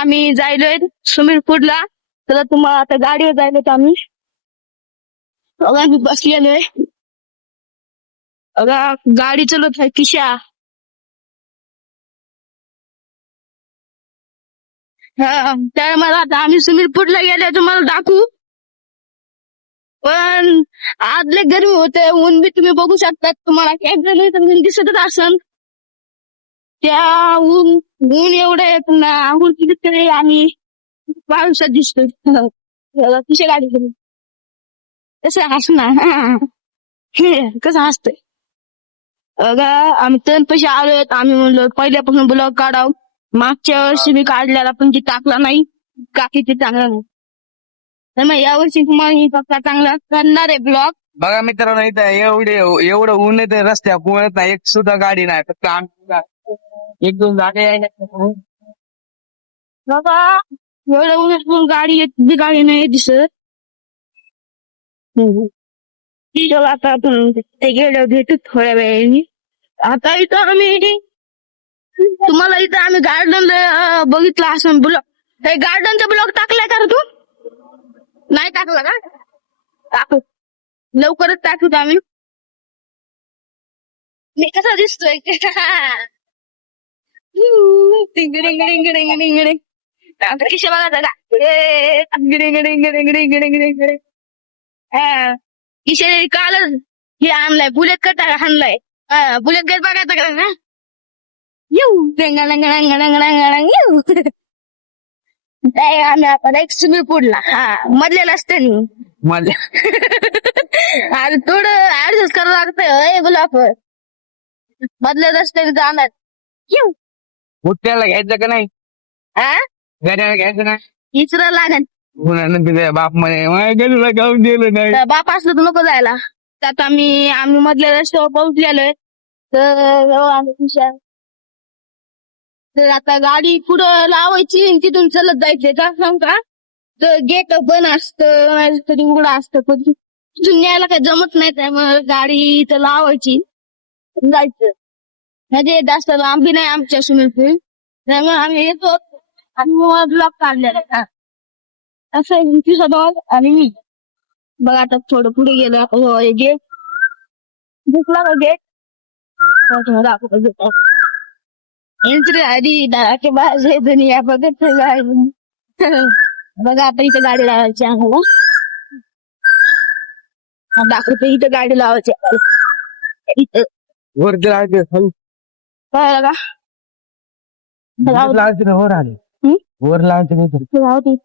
आम्ही जायलोय सुमीरपूरला. तर तुम्हाला आता गाडीवर जायलो आम्ही. बघा मी बसलेलोय. बघा गाडी चालवत आहे किशा. हा तर मला आता आम्ही सुमीरपूरला गेलो तुम्हाला दाखवू. पण आदले गरमी होते, ऊन बी तुम्ही बघू शकता. तुम्हाला ऊन दिसतच असन. त्या ऊन ऊन एवढे आंघोळ केली तरी आम्ही पावसात दिसतोय. किशा गाडी करून कसं हसणार. कसं हसतोय बघा. आम्ही तर पैसे आलोय. आम्ही म्हणलो पहिल्यापासून ब्लॉग काढाव. मागच्या वर्षी मी काढलेला पण ती टाकला नाही का की ते चांगला नाही. तर मग यावर्षी तुम्हाला पक्का चांगला करणार आहे ब्लॉग. बघा मित्रांनो, इथं एवढं ऊन येते रस्त्या पुण्यात नाही एक सुद्धा गाडी नाही. फक्त एक दोन जागा आहे ना. बाबा एवढं ऊन गाडी येत गाडी नाही दिसत. चला आता आपण ते गेलो भेटू थोड्या वेळाने. आता इथं आम्ही तुम्हाला इथं आम्ही गार्डन बघितलं असं ब्लॉग. गार्डनचा ब्लॉग टाकलाय का रे तू? नाही टाकला का? टाकू लवकरच टाकू आम्ही. मी कसा दिसतोय? आता किशा बघा किशा कालच हे आणलाय बुलेट कट आणलाय. बुलेट कट बघायचं का ना? येऊ आम्ही आपण एक सुमीरपूरला मधल्या रस्त्याने अरे थोडं ऍडजस्ट करावं लागतंय गुलाब. मधल्या रस्त्याने जाणार. येऊ मुठ्याला घ्यायचं का नाही? गाड्याला घ्यायचं ना. इचरा लागेल. बाप म्हणे माझ्या गडीला गाऊन दिलं नाही. बाप असलं तर नको जायला. त्यात आम्ही मधल्या रस्त्यावर पोहोचलेलोय. तर आता गाडी पुढं लावायची आणि तिथून चलत जायचंय का सांग का. तर गेट बंद असतं तरी उघडं असतं. पण तिथून न्यायला काही जमत नाही. त्यामुळे गाडी इथं लावायची जायचं. म्हणजे जास्त लांबी नाही आमच्या सुमीरपूर. त्यामुळे आम्ही येतो आणि ब्लॉग काढलेला असं दिवसात. आणि मी बघा आता थोडं पुढे गेलं. गेट दिसला का गेट? दाखवतो एंट्री आधी दाराच्या बाहेर जायचं नाही. बघत बघा आता इथं गाडी लावायची आम्हाला. दाखवतो इथं गाडी लावायची इथं वरती लावायचं कळलं का? लावायचं ना. वर आले वर लावायचं नाही.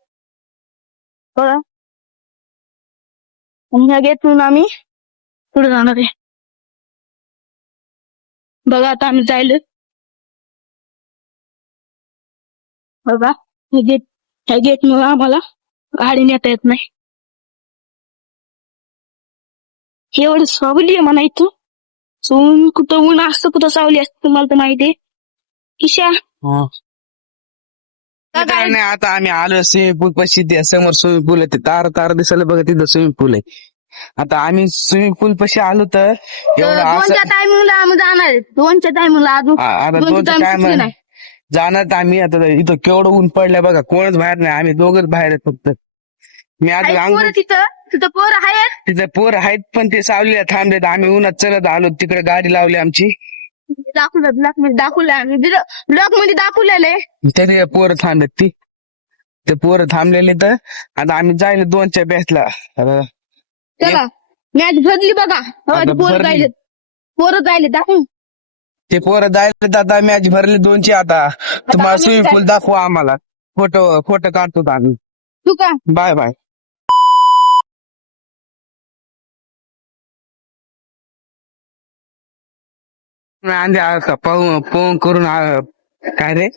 ह्या गेटून आम्ही पुढे जाणार आहे. बघा आता आम्ही जायलो. बघा ह्या गेट मुळे आम्हाला गाडी नेता येत नाही. एवढं सावली आहे म्हणा इथं. ऊन कुठं ऊन असतं कुठं सावली असतं तुम्हाला तर माहिती आहे. किशा आता आम्ही आलो स्विमिंग पूल पाशी. समोर स्विमिंग पूल आहे. तार तार दिसायला बघा तिथं स्विमिंग पूल आहे. आता आम्ही स्विमिंग पूल पाशी आलो तर एवढं दोनच्या टायमिंगला आम्ही जाणार. दोनच्या टायमिंगला अजून जाणार तर आम्ही. आता इथं केवढं ऊन पडलंय बघा. कोणच बाहेर नाही. आम्ही दोघच बाहेर आहेत फक्त. मी आता तिथं पोरं आहेत. तिथं पोरं आहेत पण ते सावलीला थांबलेत. आम्ही उन्हात चलत आलो. तिकडे गाडी लावली आमची. दाखवलं ब्लॉक मध्ये दाखवलेलं. तरी पोरं थांबलेत. ते पोरं थांबलेले. तर आता आम्ही जायला 2च्या बॅचला. चला मॅच भरली बघा. पोरं जायले दाखव. ते पोरं जायला आता मॅच भरले 2ची. आता तुम्हाला स्विमिंग पूल दाखवा आम्हाला. फोटो काढतो आम्ही. तू का बाय बाय. पोहून करून काय रे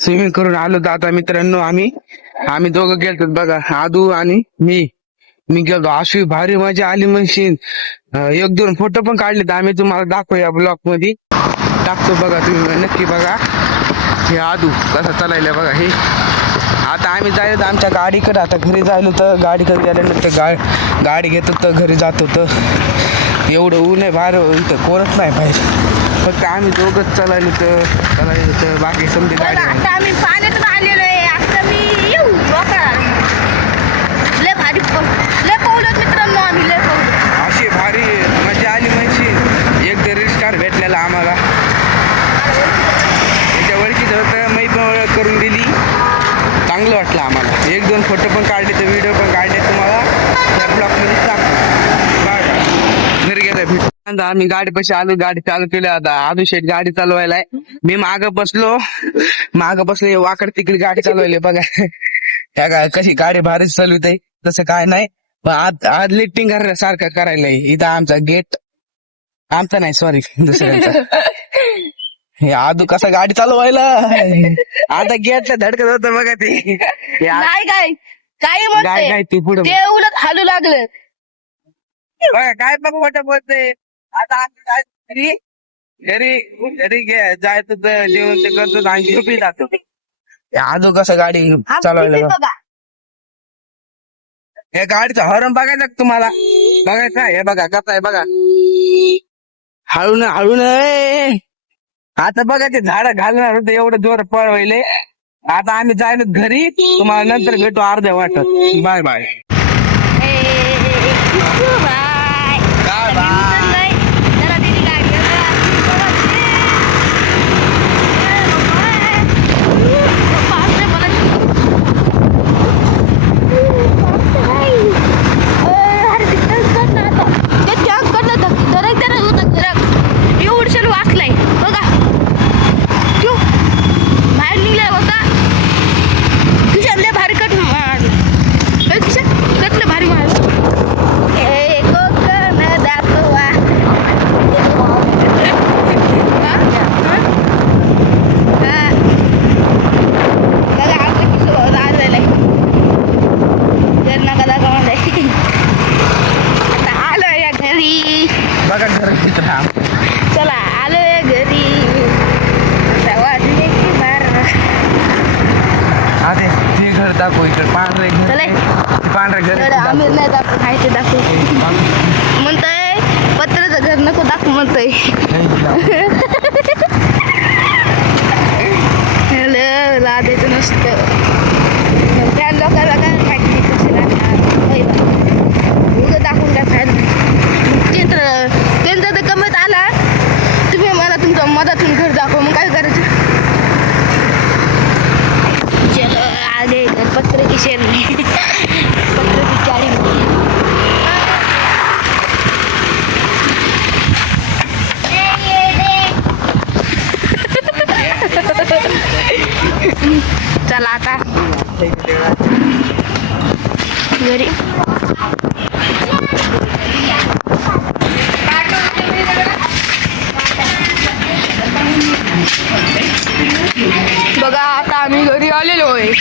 स्विमिंग करून आलो. तर आता मित्रांनो आम्ही दोघं गेलतो बघा. आदू आणि मी गेलो. अशी भारी मजा आली म्हणशील. 1-2 फोटो पण काढले. तर आम्ही तुम्हाला दाखवूया ब्लॉग मध्ये टाकतो. बघा तुम्ही नक्की बघा. हे आदू कसा चालायला बघा. हे आता आम्ही जायला आमच्या गाडीकडे. आता घरी जायलो तर गाडीकडे गेल्यानंतर गाडी घेतो तर घरी जातो. तर एवढं ऊन आहे बाहेर. इथं कोणच नाही बाहेर. फक्त आम्ही दोघंच चालायलो तर बाकी समजा गाडी. आता आम्ही पाण्यातून आलेलो आहे. आता चांगलं वाटलं आम्हाला. 1-2 फोटो पण काढले, तर व्हिडिओ पण काढले, तुम्हाला त्या ब्लॉग मध्ये टाकतो. बघा घरी गेलं भेट. आम्ही गाडी पाशी आलो, गाडी चालू केली. आता आदू शेठ गाडी चालवायलाय, मी माग बसलो. वाकड तिकडे गाडी चालवायला बघा. त्या कशी गाडी भारीच चालवत आहे, तसं काय नाही. पण आज लिफ्टिंग सारखं करायला इथं आमचा गेट, आमचा नाही सॉरी दुसऱ्यांचा. हे आदू कसा गाडी चालवायला आता गेटला धडकत होत बघा ते. नाही काय काय काय म्हणते काय ते पुढे ते उलट हालू लागलं. बघा काय बघ मोठं बोलते. आता आम्ही घरी घरी घरी जायचं तर जेवण ते करतो आणि झोपी जातो. आदू कसं गाडी चालवायला बघा. बघा हे गाडीचा हॉर्न बघायचा का तुम्हाला? बघायचा हे बघा कसा आहे बघा. हळू न आता बघा ते झाड घालणार होते, एवढं जोर पळवायले. आता आम्ही जायला घरी, तुम्हाला नंतर भेटू अर्ध्या वाटत. Bye bye. बघा घर तिथं. चला आलोय घरी. वाजले की बारा. अरे ते घर दाखव इकडे, पांढरे घर. चले. पांढरे घर आम्ही नाही दाखव, खायचे दाखव म्हणतोय. पत्र्याचं घर नको दाखव म्हणतोय. लादायचं नसतं. त्या लोकांना काय माहिती कसे लागणार उगं दाखवून काय फायदा. त्यांचं तर कमत आला, तुम्ही मला तुमच्या मधातून घर दाखव, मग काय करायचं. चलो आगे घर पत्र की शेर में पत्र की चारी में. चला आता घरी. बघा आता आम्ही घरी आलेलो आहे.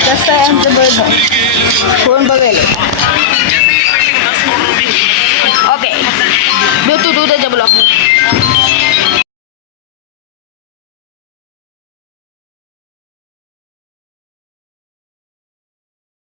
कसं आहे आमचं बघ फोन बघायला.